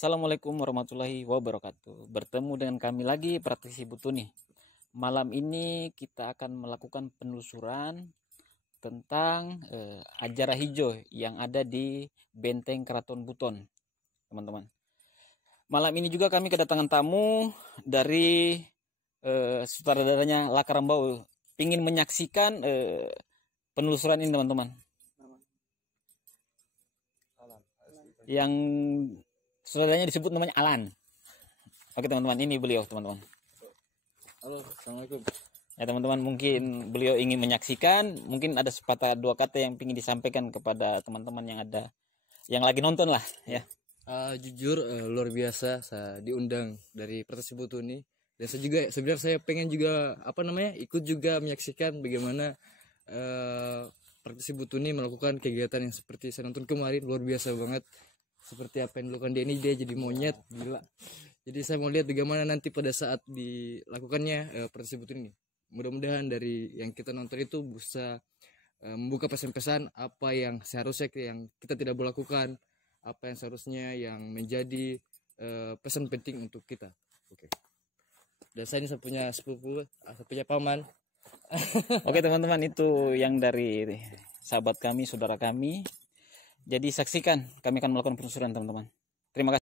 Assalamualaikum warahmatullahi wabarakatuh. Bertemu dengan kami lagi, praktisi Butuni. Malam ini kita akan melakukan penelusuran tentang ajarah hijau yang ada di Benteng Keraton Buton, teman-teman. Malam ini juga kami kedatangan tamu dari sutradaranya Laka Rambau. Ingin menyaksikan penelusuran ini, teman-teman. Yang saudaranya disebut namanya Alan. Oke teman-teman, ini beliau teman-teman. Halo, assalamualaikum. Ya teman-teman, mungkin beliau ingin menyaksikan, mungkin ada sepatah dua kata yang ingin disampaikan kepada teman-teman yang ada, yang lagi nonton lah ya. Jujur luar biasa saya diundang dari Praktisi Butuni, dan saya juga sebenarnya saya pengen juga ikut juga menyaksikan bagaimana Praktisi Butuni melakukan kegiatan yang seperti saya nonton kemarin. Luar biasa banget. Seperti apa yang dilakukan dia jadi monyet, gila. Jadi saya mau lihat bagaimana nanti pada saat dilakukannya Praktisi Butuni ini. Mudah-mudahan dari yang kita nonton itu bisa membuka pesan-pesan apa yang seharusnya yang kita tidak boleh lakukan, apa yang seharusnya yang menjadi pesan penting untuk kita. Oke. Dan saya ini saya punya sepupu, saya punya paman. Oke teman-teman, itu yang dari sahabat kami, saudara kami. Jadi saksikan, kami akan melakukan penelusuran teman-teman. Terima kasih.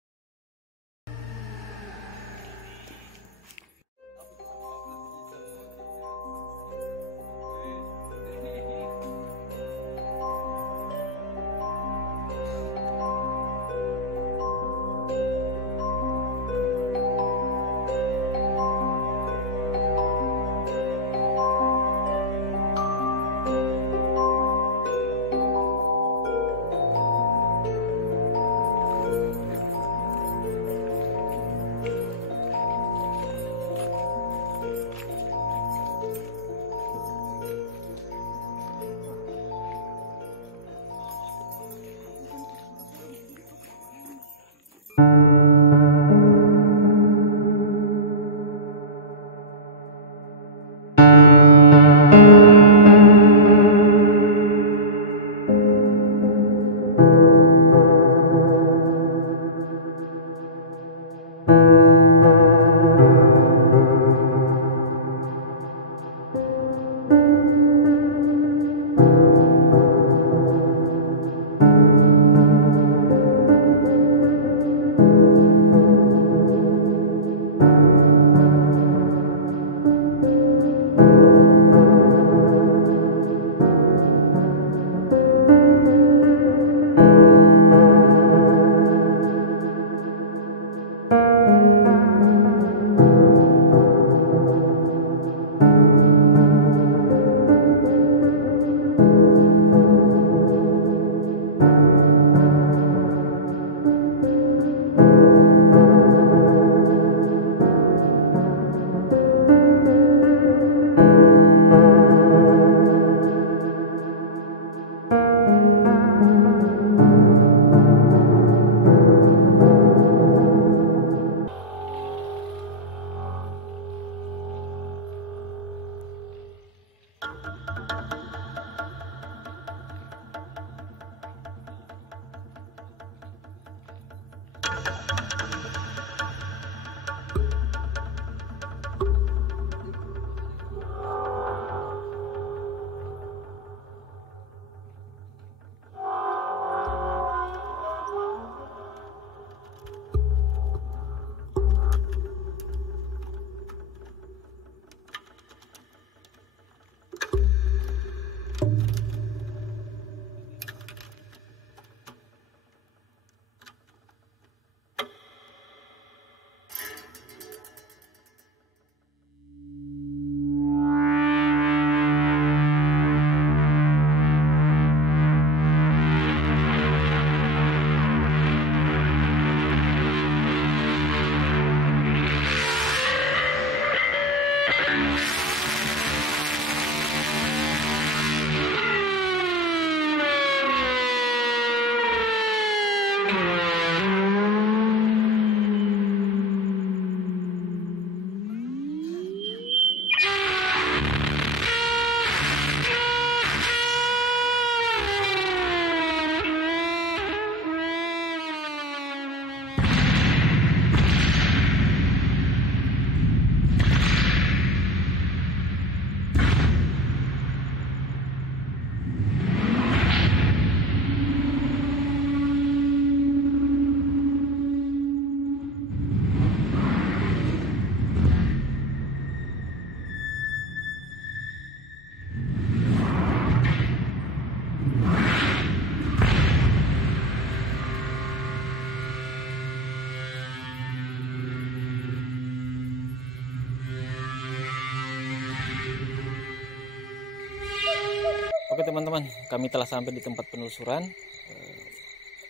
Oke teman-teman, kami telah sampai di tempat penelusuran.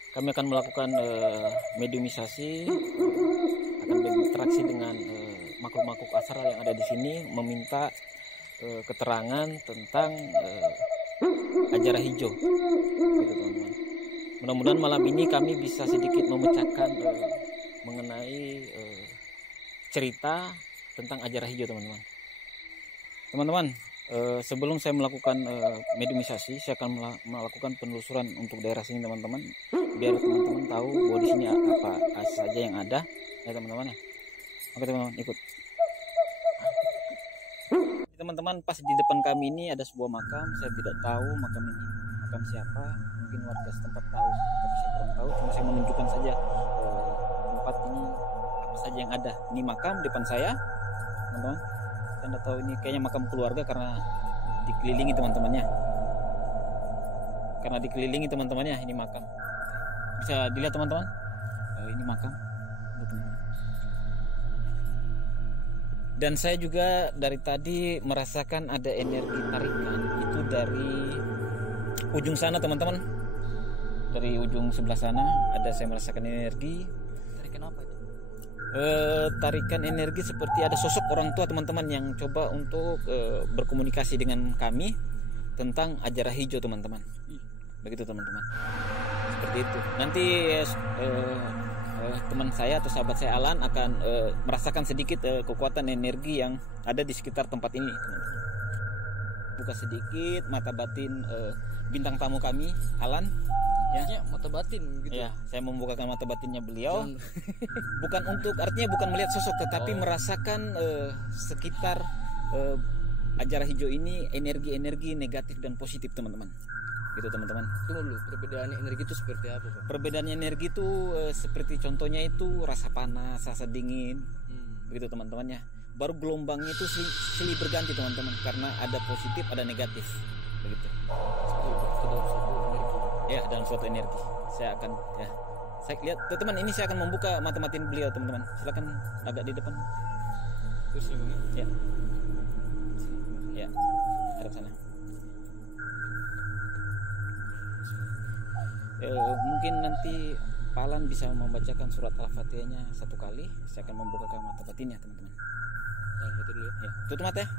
Kami akan melakukan mediumisasi, akan berinteraksi dengan makhluk-makhluk astral yang ada di sini, meminta keterangan tentang ajarah hijau, gitu teman-teman. Mudah-mudahan malam ini kami bisa sedikit memecahkan mengenai cerita tentang ajarah hijau, teman-teman. Teman-teman, sebelum saya melakukan mediumisasi, saya akan melakukan penelusuran untuk daerah sini, teman-teman, biar teman-teman tahu bahwa di sini apa saja yang ada, ya teman-teman ya. Oke teman-teman, ikut. Teman-teman, pas di depan kami ini ada sebuah makam. Saya tidak tahu makam ini makam siapa, mungkin warga setempat tahu, tapi saya kurang tahu. Cuma saya menunjukkan saja tempat ini apa saja yang ada. Ini makam depan saya, teman-teman. Saya tidak tahu, ini kayaknya makam keluarga karena dikelilingi teman-temannya. Karena dikelilingi teman-temannya, ini makam. Bisa dilihat teman-teman, ini makam. Dan saya juga dari tadi merasakan ada energi tarikan itu dari ujung sana, teman-teman. Dari ujung sebelah sana ada, saya merasakan energi. Tarikan apa itu? Tarikan energi seperti ada sosok orang tua, teman-teman, yang coba untuk berkomunikasi dengan kami tentang ajarah hijau, teman-teman. Begitu teman-teman. Seperti itu. Nanti teman saya atau sahabat saya Alan akan merasakan sedikit kekuatan energi yang ada di sekitar tempat ini, teman-teman. Buka sedikit mata batin bintang tamu kami, Alan. Ya, mata batin gitu. Ya, saya membukakan mata batinnya beliau. Bukan untuk, artinya bukan melihat sosok, tetapi merasakan sekitar ajarah hijau ini energi-energi negatif dan positif, teman-teman. Gitu teman-teman. Tunggu dulu, perbedaan energi itu seperti apa, Pak? Perbedaannya energi itu seperti contohnya itu rasa panas, rasa dingin, begitu teman-temannya. Baru gelombangnya itu silih berganti, teman-teman, karena ada positif, ada negatif, begitu. Ya, dalam suatu energi. Saya akan, ya, saya lihat, teman-teman, ini saya akan membuka mata batin beliau, teman-teman. Silakan agak di depan. Terus ya. Ya, hadap sana. Mungkin nanti Palan bisa membacakan surat Al-Fatihahnya satu kali. Saya akan membukakan mata batinnya, teman-teman. Betul dulu Ya, tutup mata ya.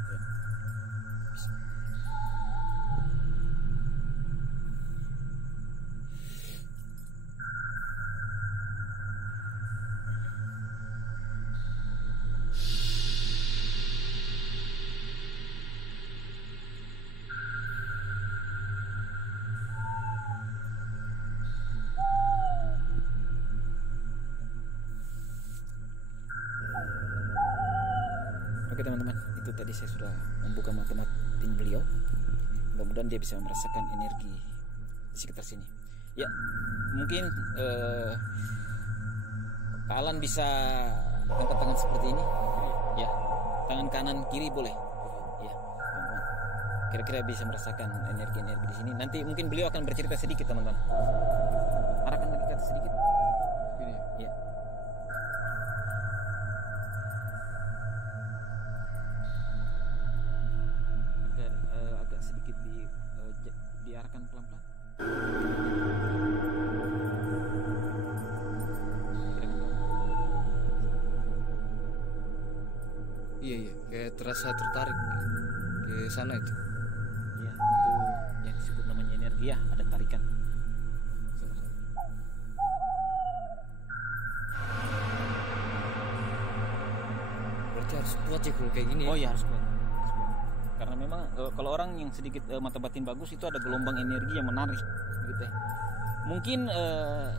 Oke teman-teman, itu tadi saya sudah membuka mata batin beliau. Mudah-mudahan dia bisa merasakan energi di sekitar sini. Ya, mungkin Pak Alan bisa angkat tangan seperti ini. Ya, tangan kanan kiri boleh. Ya, teman-teman. Kira-kira bisa merasakan energi-energi di sini. Nanti mungkin beliau akan bercerita sedikit, teman-teman. Arahkan lagi ke atas sedikit. Ini. Ya. Agak sedikit diarahkan pelan-pelan. Iya, kayak terasa tertarik ke sana itu. Ya, itu yang disebut namanya energi, ya, ada tarikan. Berarti harus kuat ya kalau kayak gini. Oh iya, harus kuat. Karena memang kalau orang yang sedikit mata batin bagus itu ada gelombang energi yang menarik, gitu ya. Mungkin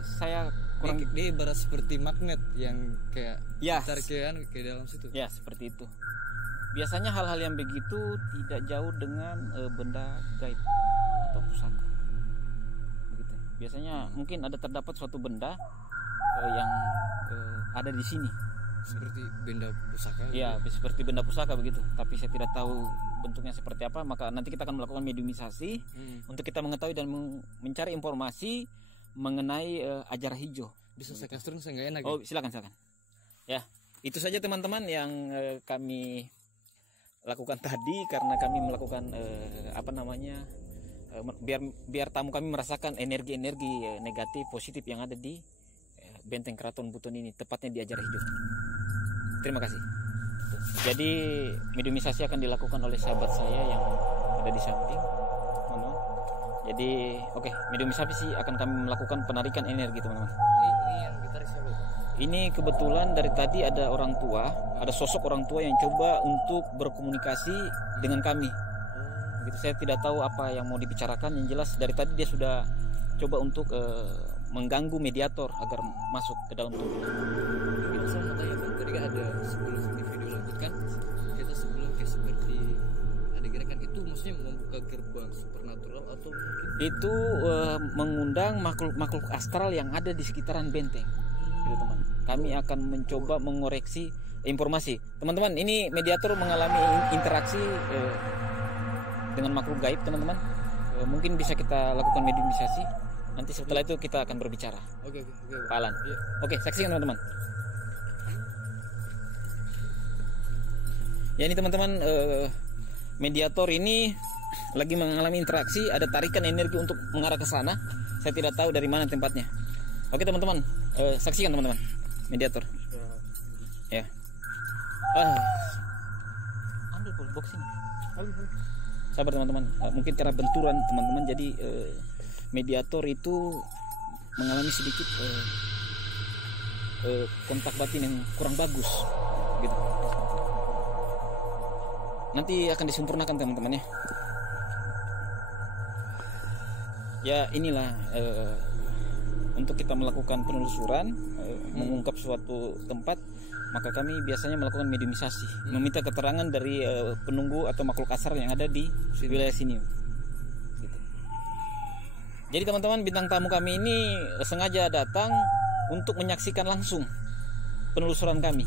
saya kurang, dia ibarat seperti magnet yang kayak ya, tarik ke dalam situ. ya seperti itu. Biasanya hal-hal yang begitu tidak jauh dengan benda gaib atau pusaka, begitu ya. Biasanya mungkin ada terdapat suatu benda yang ada di sini. Seperti benda pusaka. Ya, seperti benda pusaka begitu. Tapi saya tidak tahu bentuknya seperti apa. Maka nanti kita akan melakukan mediumisasi untuk kita mengetahui dan mencari informasi mengenai ajarah hijau. Bisa saya kasih saya nggak enak. Oh, silakan. Ya, itu saja teman-teman yang kami lakukan tadi, karena kami melakukan biar tamu kami merasakan energi-energi negatif positif yang ada di Benteng Keraton Buton ini, tepatnya di Ajar Hijau. Terima kasih. Jadi mediumisasi akan dilakukan oleh sahabat saya yang ada di samping. Jadi oke, mediumisasi akan kami melakukan penarikan energi, teman-teman. Ini yang gitaris siapa? Ini kebetulan dari tadi ada orang tua, ada sosok orang tua yang coba untuk berkomunikasi dengan kami. Begitu, saya tidak tahu apa yang mau dibicarakan. Yang jelas dari tadi dia sudah coba untuk mengganggu mediator agar masuk ke dalam tubuh. Gitu. Saya mau tanya Bang, tadi kan ada sebelum di video lanjutkan kita sebelum kayak seperti ada gerakan itu, maksudnya membuka gerbang supernatural atau mungkin itu mengundang makhluk astral yang ada di sekitaran benteng. Gitu, teman. Kami akan mencoba mengoreksi informasi. Teman-teman, ini mediator mengalami interaksi dengan makhluk gaib, teman-teman. Mungkin bisa kita lakukan mediumisasi. Nanti setelah itu kita akan berbicara. Oke. Pak Alan. Iya. Oke, saksikan teman-teman. Ya, ini teman-teman, mediator ini lagi mengalami interaksi, ada tarikan energi untuk mengarah ke sana. Saya tidak tahu dari mana tempatnya. Oke teman-teman, saksikan teman-teman, mediator. Ya. Ambil box ini. Sabar teman-teman. Mungkin karena benturan teman-teman, jadi mediator itu mengalami sedikit kontak batin yang kurang bagus, gitu. Nanti akan disempurnakan teman-teman ya. Ya inilah untuk kita melakukan penelusuran, mengungkap suatu tempat, maka kami biasanya melakukan mediumisasi, meminta keterangan dari penunggu atau makhluk astral yang ada di wilayah sini. Gitu. Jadi teman-teman, bintang tamu kami ini sengaja datang untuk menyaksikan langsung penelusuran kami.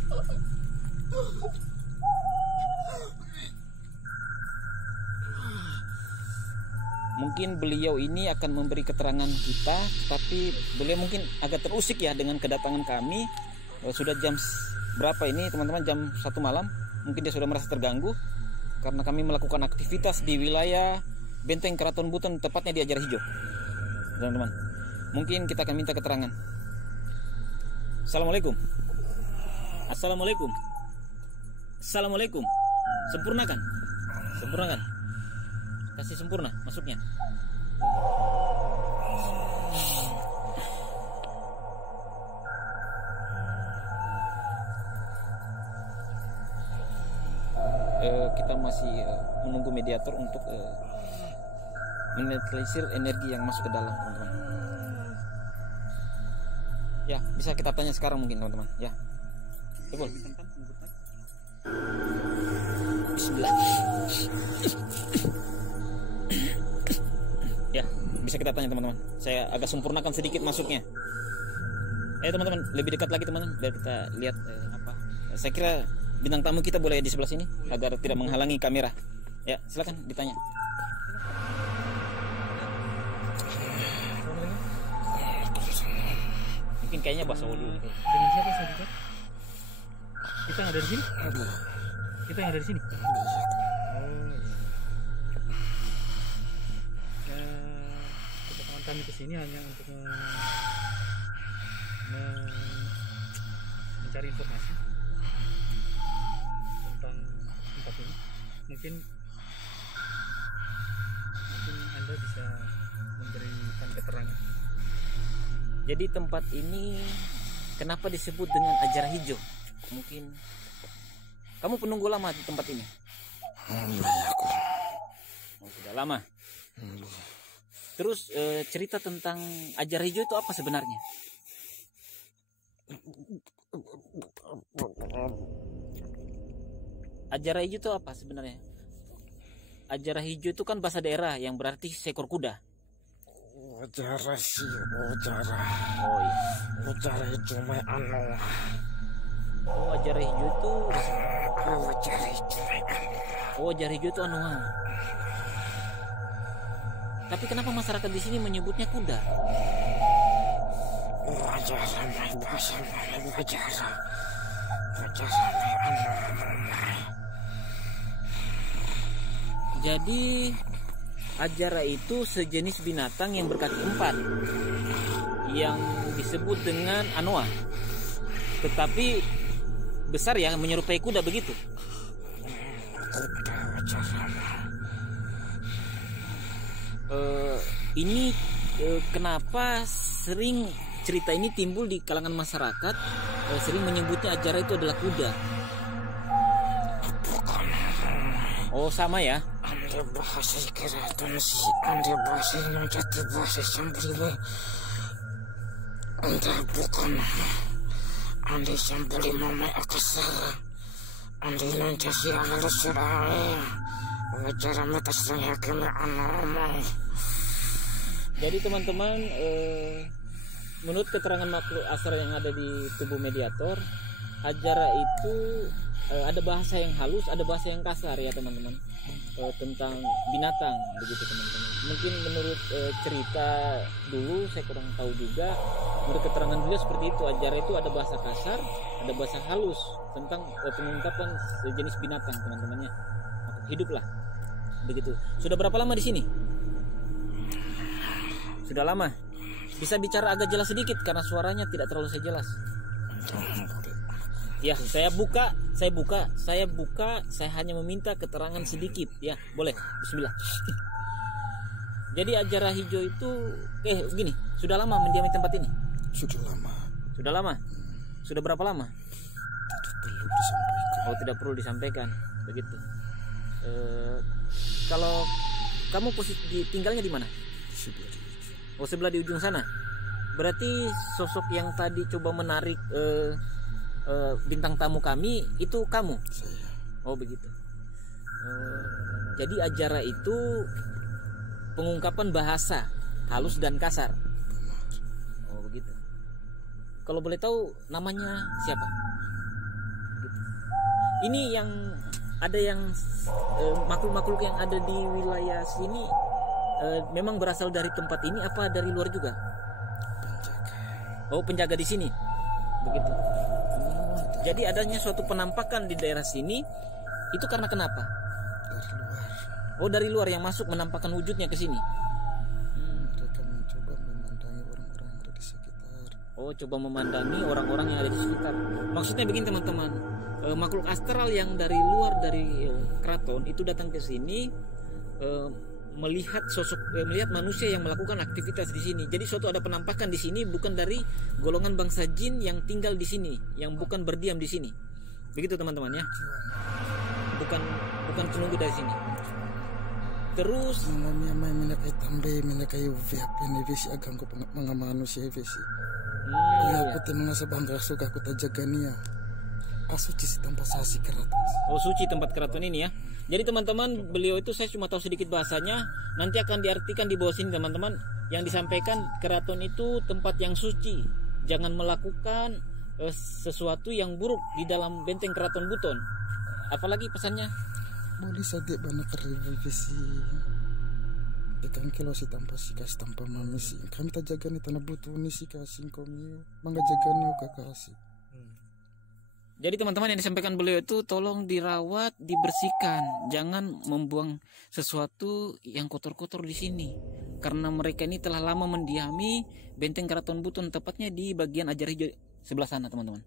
Mungkin beliau ini akan memberi keterangan kita, tapi beliau mungkin agak terusik ya dengan kedatangan kami. Sudah jam berapa ini teman-teman? Jam 1 malam. Mungkin dia sudah merasa terganggu karena kami melakukan aktivitas di wilayah Benteng Keraton Buton, tepatnya di Ajar Hijau. Teman-teman, mungkin kita akan minta keterangan. Assalamualaikum. Assalamualaikum. Assalamualaikum. Sempurnakan. Kasih sempurna masuknya. Kita masih menunggu mediator untuk menetralisir energi yang masuk ke dalam, teman-teman. Ya, bisa kita tanya sekarang mungkin, teman-teman. Ya. Betul. Bismillah. Ya, bisa kita tanya teman-teman. Saya agak sempurnakan sedikit masuknya. Teman-teman, lebih dekat lagi teman-teman, biar kita lihat apa. Saya kira bintang tamu kita boleh di sebelah sini agar tidak menghalangi kamera. Ya, silakan ditanya. Mungkin kayaknya bahasa dulu. Dengan siapa saya bicara? Kita yang ada di sini? Kita yang ada di sini? Kedatangan kami ke sini hanya untuk mencari informasi tentang tempat ini. Mungkin Anda bisa memberikan keterangan. Jadi tempat ini kenapa disebut dengan Ajar Hijau? Mungkin kamu penunggu lama di tempat ini? Sudah lama. Terus cerita tentang Ajar Hijau itu apa sebenarnya? Ajar Hijau itu apa sebenarnya? Ajar Hijau itu kan bahasa daerah yang berarti seekor kuda. Ujara sih, ujara. Oh iya. Ujara itu mah anu. Oh, Ajar Hijau itu. Ujara itu mah anu. Oh, Ajar Hijau itu anu. Tapi kenapa masyarakat di sini menyebutnya kuda? Ujara mah bahasa mana ujara. Ujara mah anu. Jadi Ajara itu sejenis binatang yang berkaki 4 yang disebut dengan anoa, tetapi besar ya, menyerupai kuda begitu. Ini kenapa sering cerita ini timbul di kalangan masyarakat, sering menyebutnya Ajara itu adalah kuda. Oh sama ya. Anda bahasa keraton sih, Anda bahasa yang jadi bahasa Sambali. Anda bukan, Anda Sambali mama akasara. Anda nanti si halus surai. Wajar mata saya kena anomai. Jadi teman-teman, menurut keterangan makhluk astral yang ada di tubuh mediator, Ajara itu ada bahasa yang halus, ada bahasa yang kasar ya teman-teman, tentang binatang begitu teman-teman. Mungkin menurut cerita dulu, saya kurang tahu juga, menurut keterangan beliau seperti itu. Ajara itu ada bahasa kasar, ada bahasa halus tentang pengungkapan jenis binatang teman-temannya, makhluk hidup lah begitu. Sudah berapa lama di sini? Sudah lama. Bisa bicara agak jelas sedikit karena suaranya tidak terlalu jelas. Ya, saya buka. Saya hanya meminta keterangan sedikit. Ya, boleh. Bismillah. Jadi Ajara hijau itu, begini. Sudah lama mendiami tempat ini? Sudah lama. Sudah lama. Sudah berapa lama? Tidak perlu disampaikan. Oh, tidak perlu disampaikan. Begitu. Kalau kamu posisi tinggalnya di mana? Sebelah di ujung. Oh, sebelah di ujung sana. Berarti sosok yang tadi coba menarik bintang tamu kami itu kamu? Saya. Oh begitu. Jadi Ajara itu pengungkapan bahasa halus dan kasar. Oh begitu. Kalau boleh tahu namanya siapa? Begitu. Ini yang ada yang makhluk-makhluk yang ada di wilayah sini memang berasal dari tempat ini apa dari luar juga? Penjaga. Oh penjaga di sini. Begitu. Jadi adanya suatu penampakan di daerah sini itu karena kenapa? Dari luar. Oh dari luar yang masuk menampakkan wujudnya ke sini. Mereka mencoba memandangi orang-orang yang ada di sekitar. Oh coba memandangi orang-orang yang ada di sekitar. Maksudnya begini teman-teman, makhluk astral yang dari luar dari keraton itu datang ke sini melihat melihat manusia yang melakukan aktivitas di sini. Jadi suatu ada penampakan di sini bukan dari golongan bangsa jin yang tinggal di sini, yang bukan berdiam di sini. Begitu teman-teman ya. Bukan penunggu dari sini. Terus Mamamia may minakai tambe minakai uviap yan ibisi agang ko mga manusia ibisi. Kaya iya. ako ti mga sabang suka ko tajaga niya. Asuci si tampasasi keraton. Oh suci tempat keraton ini ya. Jadi teman-teman, beliau itu saya cuma tahu sedikit bahasanya. Nanti akan diartikan di bawah sini teman-teman. Yang disampaikan keraton itu tempat yang suci. Jangan melakukan sesuatu yang buruk di dalam benteng keraton Buton. Apalagi pesannya? Boleh saja bana kerevisi. Tekan kilo si tampasi kas tanpa mamisi. Kami tajaga ni tanah butuh ni si kasing komiu. Mangga jaga ni kakasi. Jadi teman-teman yang disampaikan beliau itu tolong dirawat, dibersihkan, jangan membuang sesuatu yang kotor-kotor di sini. Karena mereka ini telah lama mendiami benteng Keraton Buton, tepatnya di bagian Ajara Hijau sebelah sana, teman-teman.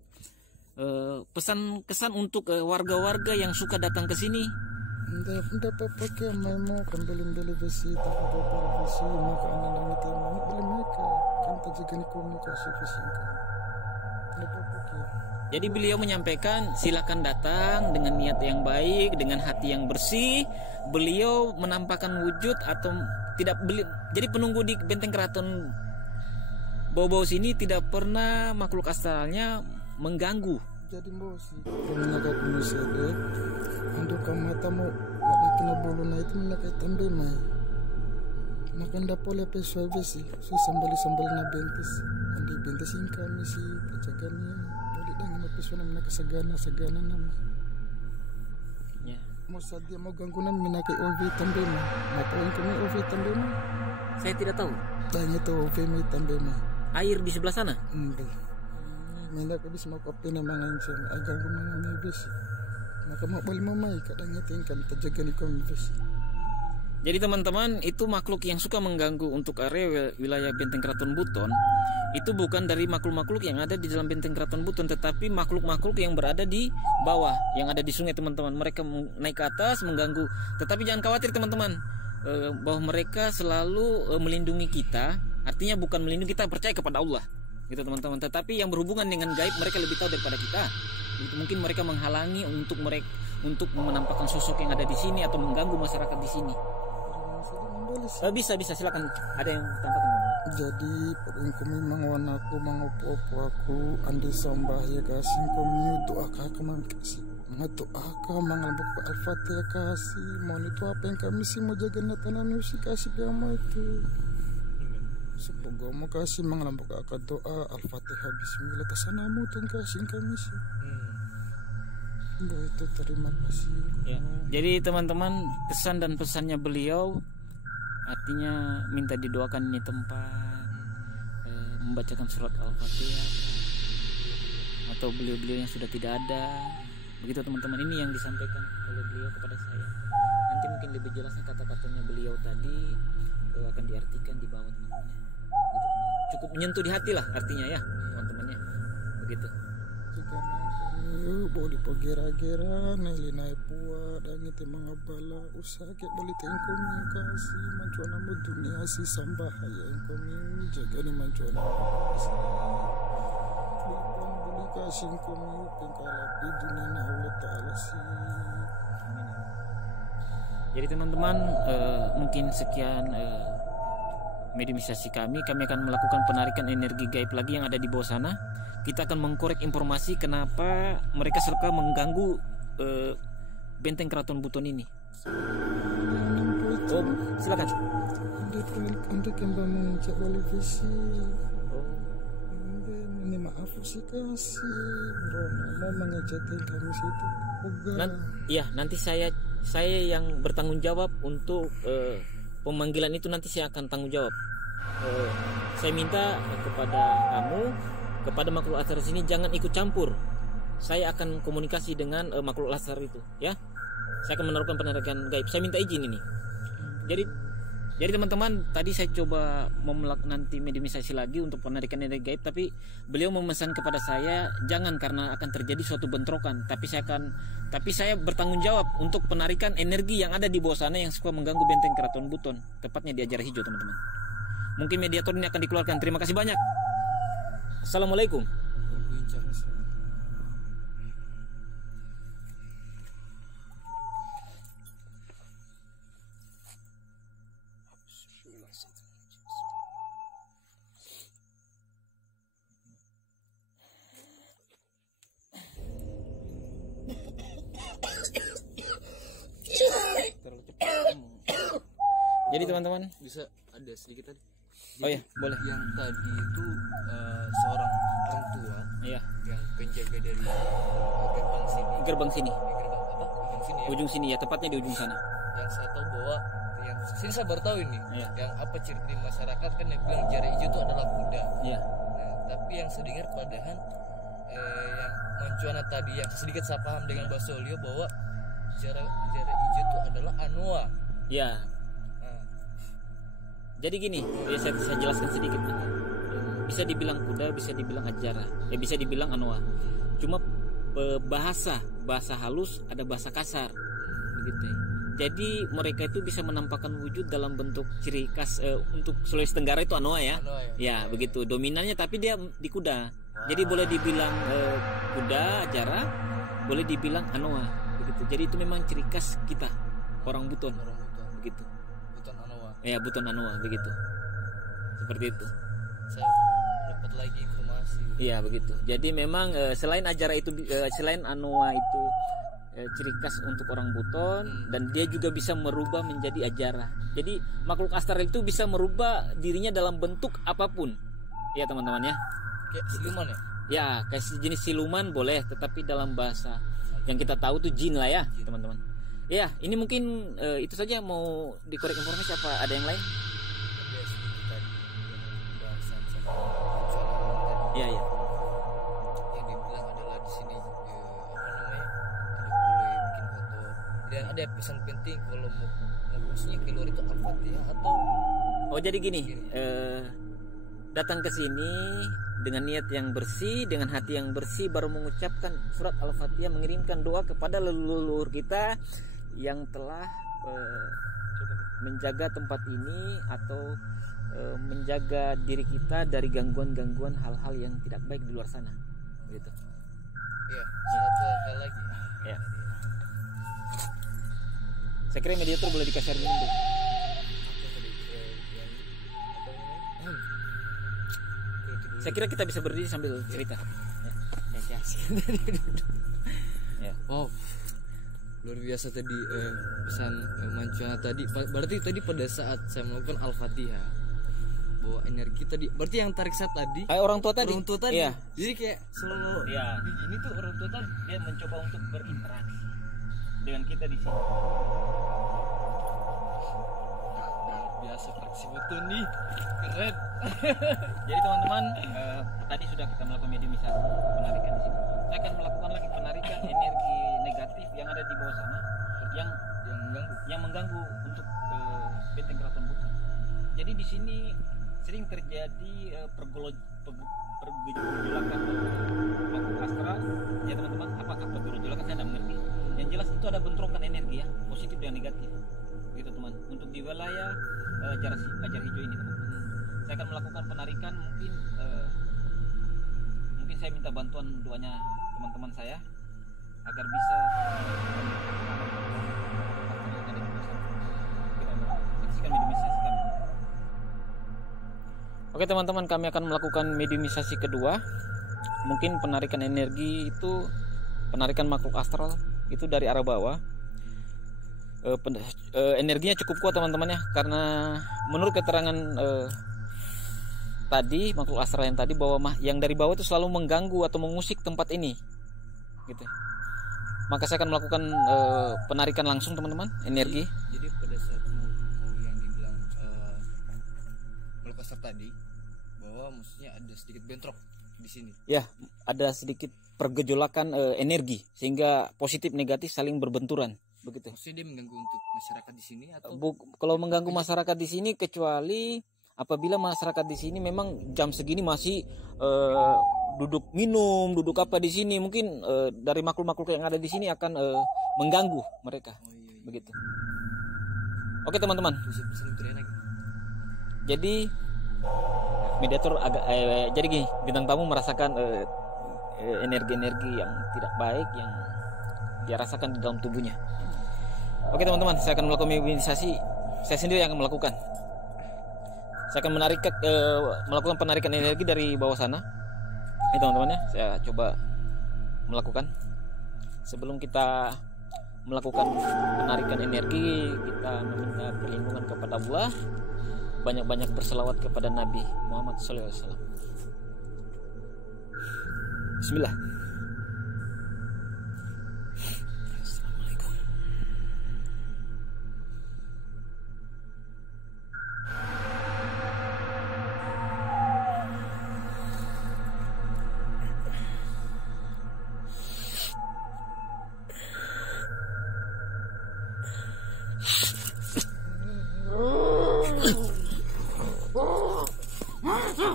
Pesan kesan untuk warga-warga yang suka datang ke sini. Nda pakai memo kembali besi tak apa besi maka anak itu mau beli mereka kan tajaga ni komunikasi besi kan. Nda pakai. Jadi beliau menyampaikan silakan datang dengan niat yang baik, dengan hati yang bersih. Beliau menampakkan wujud atau tidak beli. Jadi penunggu di benteng keraton bau-bau sini tidak pernah makhluk astralnya mengganggu. Jadi bosi. Menjaga manusia dek. Untuk kamu mata mau makin bolu na itu menakai tambe mai. Makan dapol ya pesoi besi. Si sambali na bentis. Andi bentisin kami si tajaganya. Dengan pesona menakai sagana nama. Ya. Mau sadia mau ganggu nama menakai ovi tambe mai. Mata yang kami ovi tambe mai. Saya tidak tahu. Tanya tu ovi mai tambe mai. Air di sebelah sana. Enggak. Menakai bisa mau kopi nama ngancam. Agak guna nama besi. Maka mau balik mamai kadangnya tinggal terjaga ni kami besi. Jadi teman-teman, itu makhluk yang suka mengganggu untuk area wilayah Benteng Keraton Buton itu bukan dari makhluk-makhluk yang ada di dalam Benteng Keraton Buton, tetapi makhluk-makhluk yang berada di bawah, yang ada di sungai teman-teman. Mereka naik ke atas mengganggu. Tetapi jangan khawatir teman-teman, bahwa mereka selalu melindungi kita. Artinya bukan melindungi kita, percaya kepada Allah gitu teman-teman. Tetapi yang berhubungan dengan gaib mereka lebih tahu daripada kita. Itu mungkin mereka menghalangi untuk menampakkan sosok yang ada di sini atau mengganggu masyarakat di sini. Bisa silakan. Ada yang tampakkan. Jadi perengku memang warnaku mengopo-opo aku andi sambah ya kasih komi doa kakak kasih ngato aka mangalambok al-fatihah kasih mau itu apa yang kami sih mau jaga natanan sih kasih kamu itu semoga mau kasih mangalambok aka doa al-fatihah bismillah tasanamu tuh kasih kami sih. Itu terima kasih ya. Jadi teman-teman, pesan dan pesannya beliau artinya minta didoakan ini tempat, membacakan surat Al-Fatihah atau beliau-beliau yang sudah tidak ada. Begitu teman-teman, ini yang disampaikan oleh beliau kepada saya. Nanti mungkin lebih jelasnya kata-katanya beliau tadi akan diartikan di bawah teman-teman. Gitu, cukup menyentuh di hati lah artinya ya teman-temannya. Begitu. Boleh pagera-gera nailin pua dan itu mengabala usaha kayak boleh komunikasi mancuana mo dunia si sambah ya komi jaga ni mancuana boleh kasih komi pengkalapi dunia na Allah Ta'ala si. Jadi teman-teman, mungkin sekian mediumisasi kami akan melakukan penarikan energi gaib lagi yang ada di bawah sana. Kita akan mengkorek informasi kenapa mereka suka mengganggu Benteng Keraton Buton ini. Oh, silakan. Untuk kembang cak boleh visi. Ini maaf sih kasih. Mau mengejatin kami situ. Iya, nanti saya yang bertanggung jawab untuk pemanggilan itu, nanti saya akan tanggung jawab. Saya minta kepada kamu, kepada makhluk asar sini jangan ikut campur. Saya akan komunikasi dengan makhluk asar itu, ya. Saya akan menaruhkan penarikan gaib. Saya minta izin ini. Jadi teman-teman, tadi saya coba nanti mediumisasi lagi untuk penarikan energi gaib, tapi beliau memesan kepada saya jangan, karena akan terjadi suatu bentrokan. Tapi saya bertanggung jawab untuk penarikan energi yang ada di bawah sana yang suka mengganggu Benteng Keraton Buton, tepatnya di Ajar Hijau teman-teman. Mungkin mediator ini akan dikeluarkan. Terima kasih banyak. Assalamualaikum. Jadi teman-teman, bisa ada sedikit tadi. Oh ya, boleh. Yang tadi itu seorang orang tua, iya, yang penjaga dari gerbang sini. Gerbang sini. Gerbang apa? Ujung sini ya. Ujung sini ya, tepatnya di ujung sana. Yang saya tahu bahwa yang sini saya baru tahu ini. Iya. Yang apa cerita di masyarakat kan yang bilang jari hijau itu adalah kuda. Iya. Nah, tapi yang saya dengar padahal yang Mancuana tadi yang sedikit saya paham dengan bahasa Olio bahwa jari hijau itu adalah Anoa. Iya. Jadi gini, saya jelaskan sedikit nih. Bisa dibilang kuda, bisa dibilang ajara, bisa dibilang anoa. Cuma bahasa halus, ada bahasa kasar, begitu. Jadi mereka itu bisa menampakkan wujud dalam bentuk ciri khas untuk Sulawesi Tenggara itu anoa ya. Ya, begitu. Dominannya tapi dia di kuda. Jadi boleh dibilang kuda, ajara, boleh dibilang anoa, begitu. Jadi itu memang ciri khas kita orang Buton, begitu. Ya, Buton Anoa begitu. Seperti itu. Saya dapat lagi informasi. Iya, begitu. Jadi memang selain ajara itu selain Anoa itu ciri khas untuk orang Buton, dan dia juga bisa merubah menjadi ajara. Jadi makhluk astral itu bisa merubah dirinya dalam bentuk apapun. Iya, teman-teman ya. Kayak siluman ya? Ya, kayak jenis siluman boleh, tetapi dalam bahasa yang kita tahu tuh jin lah ya, teman-teman. Ya, ini mungkin itu saja. Mau dikorek informasi apa ada yang lain? Ada sedikit tadi pembahasan sama Iya, iya. Yang dibilang adalah di sini apa namanya, tidak boleh bikin foto. Dan ada pesan penting kalau mau maksudnya keluar itu Al-Fatihah atau Oh jadi gini, datang ke sini dengan niat yang bersih, dengan hati yang bersih, baru mengucapkan surat Al-Fatihah, mengirimkan doa kepada leluhur kita yang telah menjaga tempat ini atau menjaga diri kita dari gangguan-gangguan hal-hal yang tidak baik di luar sana, gitu. ya satu hal lagi Ya. Saya kira mediator boleh dikasih argumen dulu. Saya kira kita bisa berdiri sambil cerita. Ya. Ya. Wow, luar biasa tadi pesan Mancana tadi. Berarti tadi pada saat saya melakukan Al-Fatihah bawa energi tadi, berarti yang tarik saya tadi Orang tua tadi. Iya. Iya. Jadi kayak selalu Ya, ini tuh orang tua tadi dia mencoba untuk berinteraksi dengan kita di sini. luar biasa praksi betul nih, keren. Jadi teman-teman, tadi sudah kita melakukan mediumisasi, penarikan di sini. Saya akan melakukan lagi penarikan energi negatif yang ada di bawah sana, yang mengganggu untuk benteng Keraton Buton. Jadi di sini sering terjadi pergejolakan makhluk astral. Ya teman-teman, apakah pergejolakan saya tidak mengerti. Yang jelas itu ada bentrokan energi ya, positif dan negatif. Gitu teman. Untuk di wilayah ajar hijau ini teman. Saya akan melakukan penarikan, mungkin saya minta bantuan doanya teman-teman saya agar bisa saksikan mediumisasi kami. Oke teman-teman, kami akan melakukan mediumisasi kedua. Mungkin penarikan energi itu, penarikan makhluk astral itu dari arah bawah. Energinya cukup kuat teman-teman ya, karena menurut keterangan tadi makhluk astral yang tadi bahwa yang dari bawah itu selalu mengganggu atau mengusik tempat ini, gitu. Maka saya akan melakukan penarikan langsung teman-teman energi. Jadi pada saat mau yang dibilang melepas tadi bahwa maksudnya ada sedikit bentrok di sini. Ya, ada sedikit pergejolakan energi sehingga positif negatif saling berbenturan, begitu. Maksudnya dia mengganggu untuk masyarakat di sini atau Kalau mengganggu masyarakat di sini, kecuali apabila masyarakat di sini memang jam segini masih duduk minum, duduk apa di sini, mungkin dari makhluk-makhluk yang ada di sini akan mengganggu mereka. Begitu. Oke teman-teman. Jadi mediator agak jadi gini, bintang tamu merasakan energi-energi yang tidak baik yang dia rasakan di dalam tubuhnya. Oke teman-teman, saya akan melakukan mediumisasi. Saya sendiri yang akan melakukan. Saya akan melakukan penarikan energi dari bawah sana. Ini teman-teman ya, saya coba melakukan. Sebelum kita melakukan penarikan energi, kita meminta perlindungan kepada Allah. Banyak-banyak berselawat kepada Nabi Muhammad SAW. Bismillah. Assalamualaikum.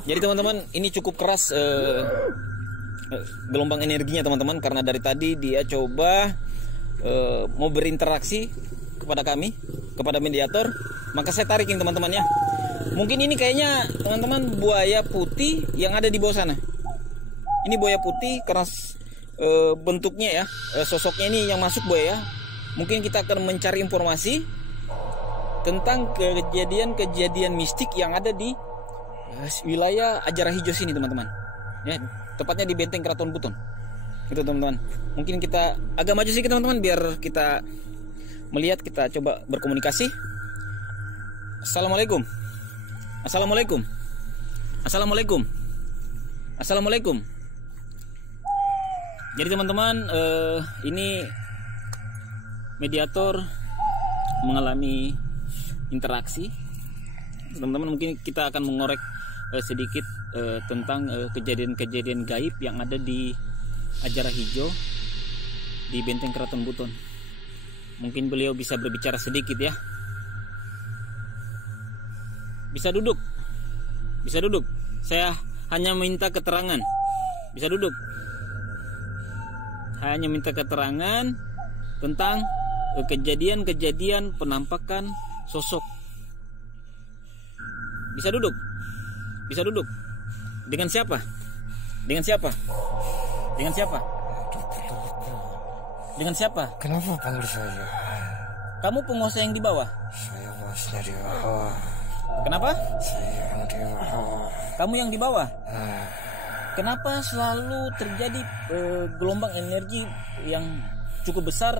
Jadi teman-teman, ini cukup keras gelombang energinya teman-teman, karena dari tadi dia coba mau berinteraksi kepada kami, kepada mediator. Maka saya tarikin teman-teman ya. Mungkin ini kayaknya teman-teman buaya putih yang ada di bawah sana. Ini buaya putih karena bentuknya ya, sosoknya ini yang masuk buaya. Mungkin kita akan mencari informasi tentang kejadian-kejadian mistik yang ada di wilayah Ajar Hijau sini teman-teman ya, tepatnya di benteng Keraton Buton itu teman-teman. Mungkin kita agak maju sedikit teman-teman biar kita melihat, kita coba berkomunikasi. Assalamualaikum. Assalamualaikum. Assalamualaikum. Assalamualaikum. Jadi teman-teman, ini mediator mengalami interaksi. Teman-teman, mungkin kita akan mengorek sedikit tentang kejadian-kejadian gaib yang ada di Ajar Hijau di benteng Keraton Buton. Mungkin beliau bisa berbicara sedikit ya. Bisa duduk. Bisa duduk. Saya hanya minta keterangan. Bisa duduk. Hanya minta keterangan tentang kejadian-kejadian penampakan sosok. Bisa duduk. Bisa duduk. Dengan siapa? Dengan siapa? Dengan siapa? Dengan siapa? Kenapa panggil saya? Kamu penguasa yang di bawah. Saya bosnya di bawah. Kenapa? Saya yang di bawah. Kamu yang di bawah. Kenapa selalu terjadi gelombang energi yang cukup besar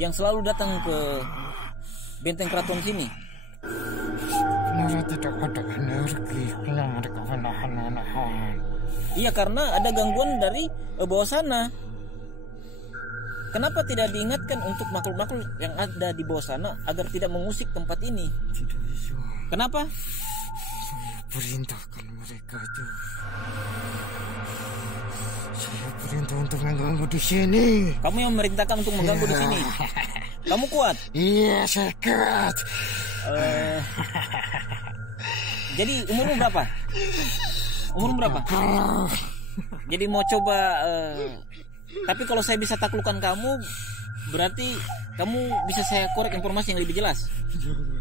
yang selalu datang ke benteng keraton sini? Kenapa tidak ada energi? Kenapa mereka menahan? Iya, karena ada gangguan dari bawah sana. Kenapa tidak diingatkan untuk makhluk-makhluk yang ada di bawah sana agar tidak mengusik tempat ini? Tidak bisa. Kenapa? Saya perintahkan mereka itu. Saya perintah untuk mengganggu di sini. Kamu yang memerintahkan untuk mengganggu di sini. Kamu kuat? Iya, saya kuat. Jadi umurmu berapa? Umurmu berapa? Jadi mau coba tapi kalau saya bisa taklukkan kamu, berarti kamu bisa saya korek informasi yang lebih jelas.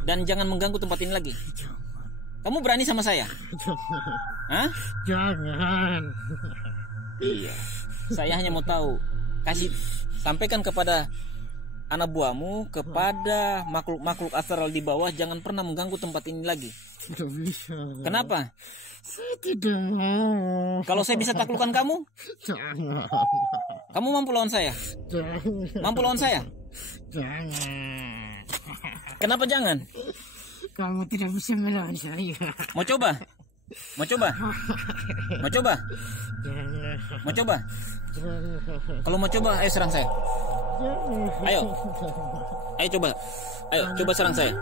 Dan jangan mengganggu tempat ini lagi. Kamu berani sama saya? Hah? Jangan. Iya. Saya hanya mau tahu. Sampaikan kepada anak buahmu, kepada makhluk-makhluk astral di bawah, jangan pernah mengganggu tempat ini lagi. Tidak bisa. Kenapa? Saya tidak mau. Kalau saya bisa taklukkan kamu, Jangan. kamu mampu lawan saya? Jangan. Mampu lawan saya? Jangan. Kenapa jangan? Kamu tidak bisa melawan saya. Mau coba? Mau coba? Mau coba? Jangan. Mau coba? Jangan. Kalau mau coba, ayo serang saya. Ayo. Ayo coba. Ayo coba serang saya.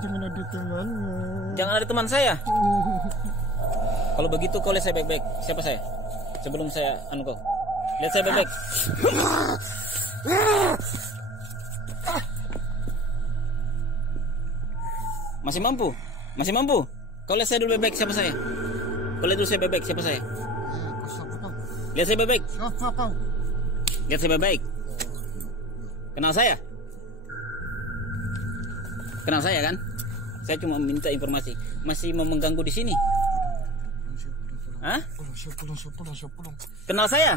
Jangan ada temanmu. Jangan ada teman saya. Kalau begitu kau lihat saya baik-baik. Siapa saya? Sebelum saya kau. Lihat saya baik-baik. Masih mampu? Masih mampu? Kau lihat saya dulu baik-baik. Siapa saya? Kau lihat dulu saya baik-baik. Siapa saya? Lihat saya baik-baik. Siapa kau? Lihat saya baik-baik. Kenal saya? Kenal saya kan? Saya cuma minta informasi. Masih mau mengganggu di sini? Hah? Pulang. Kenal saya?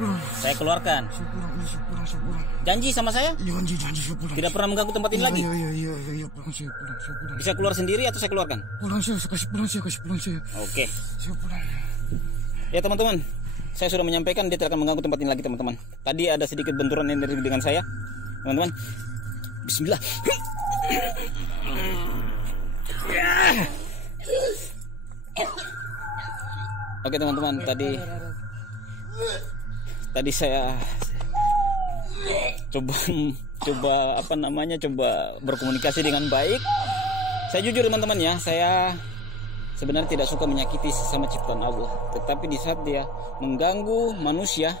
Pulang. Saya keluarkan. Pulang. Janji sama saya? Janji pulang. Tidak pernah mengganggu tempat ini lagi? Iya, pulang. Bisa keluar sendiri atau saya keluarkan? Pulang saya, kasih pulang saya. Oke. Saya pulang. Ya teman-teman, saya sudah menyampaikan dia tidak akan mengganggu tempat ini lagi teman-teman. Tadi ada sedikit benturan energi dengan saya, teman-teman. Bismillah. Oke teman-teman, tadi saya coba berkomunikasi dengan baik. Saya jujur teman-teman ya, saya sebenarnya tidak suka menyakiti sesama ciptaan Allah. Tetapi di saat dia mengganggu manusia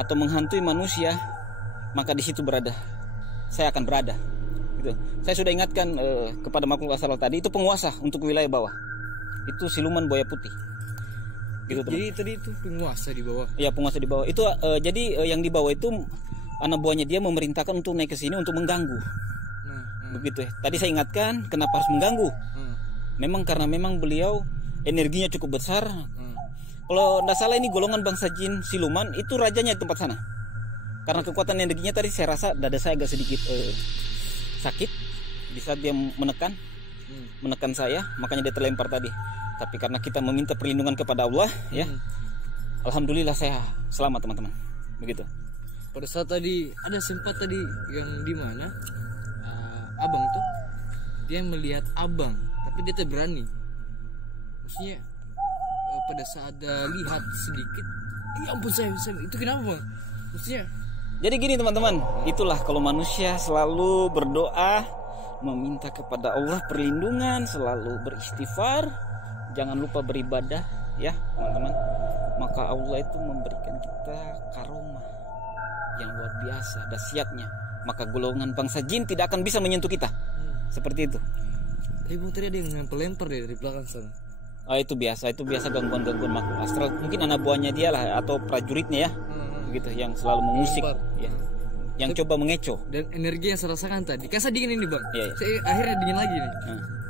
atau menghantui manusia, maka di situ saya akan berada. Gitu. Saya sudah ingatkan kepada makhluk astral tadi, itu penguasa untuk wilayah bawah. Itu siluman buaya putih. Gitu, jadi tadi itu penguasa di bawah. Iya, penguasa di bawah. Itu jadi yang di bawah itu anak buahnya dia memerintahkan untuk naik ke sini untuk mengganggu. Begitu ya. Tadi saya ingatkan kenapa harus mengganggu. Memang karena beliau energinya cukup besar. Kalau tidak salah ini golongan bangsa jin siluman, itu rajanya di tempat sana. Karena kekuatan energinya tadi saya rasa dada saya agak sedikit sakit di saat dia menekan saya, makanya dia terlempar tadi. Tapi karena kita meminta perlindungan kepada Allah, ya, alhamdulillah saya selamat teman-teman. Begitu. Pada saat tadi ada sempat tadi yang di mana abang tuh dia melihat abang, tapi dia tak berani. Maksudnya pada saat ada lihat sedikit, ya ampun saya itu kenapa bang? Maksudnya. Jadi gini teman-teman, itulah kalau manusia selalu berdoa, meminta kepada Allah perlindungan, selalu beristighfar, jangan lupa beribadah, ya teman-teman. Maka Allah itu memberikan kita karomah. yang luar biasa dahsyatnya, maka golongan bangsa jin tidak akan bisa menyentuh kita. Seperti itu. Tadi Bang tadi ada yang lempar deh dari belakang sana. Itu biasa gangguan-gangguan makhluk astral. Mungkin anak buahnya dia lah atau prajuritnya ya, gitu yang selalu mengusik, ya. Yang coba mengecoh. Dan energi yang saya rasakan tadi, kan saya dingin ini Bang. Iya. Saya akhirnya dingin lagi nih.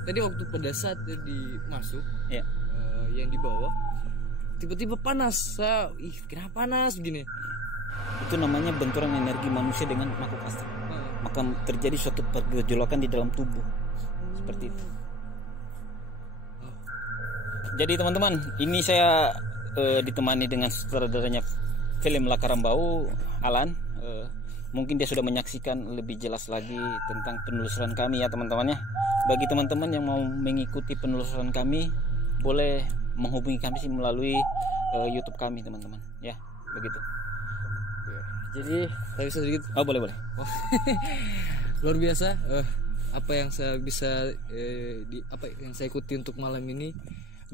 Tadi waktu pada saat masuk, Iya. yang di bawah, tiba-tiba panas. Kenapa panas begini? Itu namanya benturan energi manusia dengan makhluk astral. Maka terjadi suatu pergejolakan di dalam tubuh. Seperti itu. Jadi teman-teman, ini saya ditemani dengan sutradaranya film Lakarambau, Alan. Mungkin dia sudah menyaksikan lebih jelas lagi tentang penelusuran kami ya teman-teman ya. Bagi teman-teman yang mau mengikuti penelusuran kami, boleh menghubungi kami melalui YouTube kami teman-teman. Ya, begitu. Jadi, saya bisa sedikit. Oh boleh. Luar biasa. Apa yang saya bisa yang saya ikuti untuk malam ini,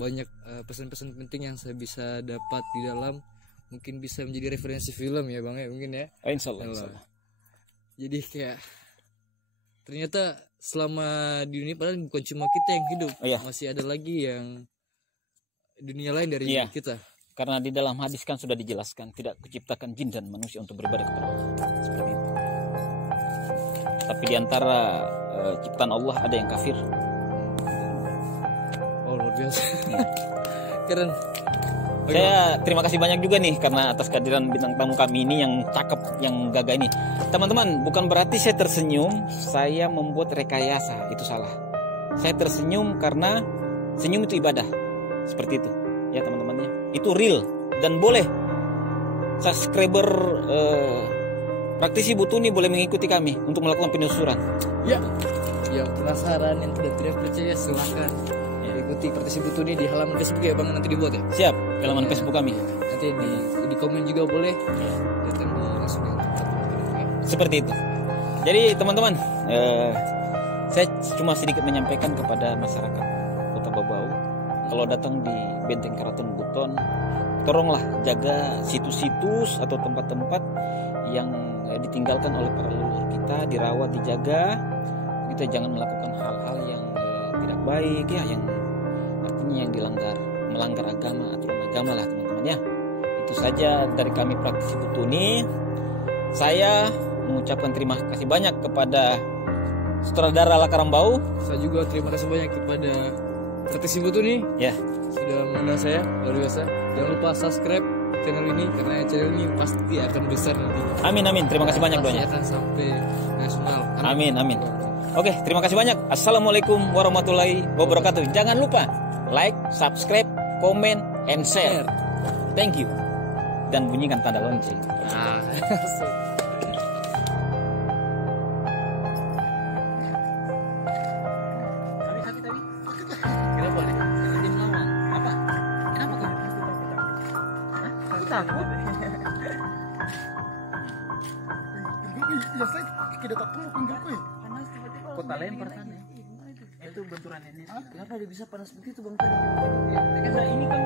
banyak pesan-pesan penting yang saya bisa dapat di dalam, mungkin bisa menjadi referensi film ya Bang ya, mungkin ya. Insya Allah. Jadi kayak ternyata selama di dunia padahal bukan cuma kita yang hidup, masih ada lagi yang dunia lain dari kita. Karena di dalam hadis kan sudah dijelaskan, tidak kuciptakan jin dan manusia untuk beribadah kepada Allah. Seperti itu. Tapi di antara ciptaan Allah ada yang kafir. Oh luar biasa. Keren. Saya terima kasih banyak juga nih karena atas kehadiran bintang tamu kami ini yang cakep, yang gagah ini. Teman-teman, bukan berarti saya tersenyum, saya membuat rekayasa, itu salah. Saya tersenyum karena senyum itu ibadah. Seperti itu. Ya teman-temannya. Itu real dan boleh subscriber praktisi Butuni boleh mengikuti kami untuk melakukan penelusuran. Ya. Yang penasaran, yang tidak percaya silakan ikuti praktisi Butuni di halaman Facebook ya Bang, nanti dibuat ya. Siap, halaman Facebook kami. Nanti di komen juga boleh. Dan langsung seperti itu. Jadi teman-teman, saya cuma sedikit menyampaikan kepada masyarakat Kota Babau, kalau datang di Benteng Keraton Buton, tolonglah jaga situs-situs atau tempat-tempat yang ditinggalkan oleh para leluhur kita, dirawat, dijaga. Kita jangan melakukan hal-hal yang tidak baik ya, yang artinya yang melanggar agama, aturan agama lah teman-teman ya. Itu saja dari kami praktisi Butuni. Saya mengucapkan terima kasih banyak kepada sutradara Lakarambau. Saya juga terima kasih banyak kepada praktisi Butuni ya, sudah mengundang saya, luar biasa. Jangan lupa subscribe channel ini karena channel ini pasti akan besar nanti. Amin. Terima kasih banyak doanya. Akan sampai nasional. Amin. Oke, terima kasih banyak. Assalamualaikum warahmatullahi wabarakatuh. Jangan lupa like, subscribe, comment, and share. Thank you. Dan bunyikan tanda lonceng. Kenapa nih? Dia melawan. Apa? Kenapa kau? Aku takut. Ya saya tidak tahu pinggirku ya. Panas tiba-tiba. Kota lempar sana. Itu benturan ini. Kenapa dia bisa panas begitu Bang tadi? Karena ini kan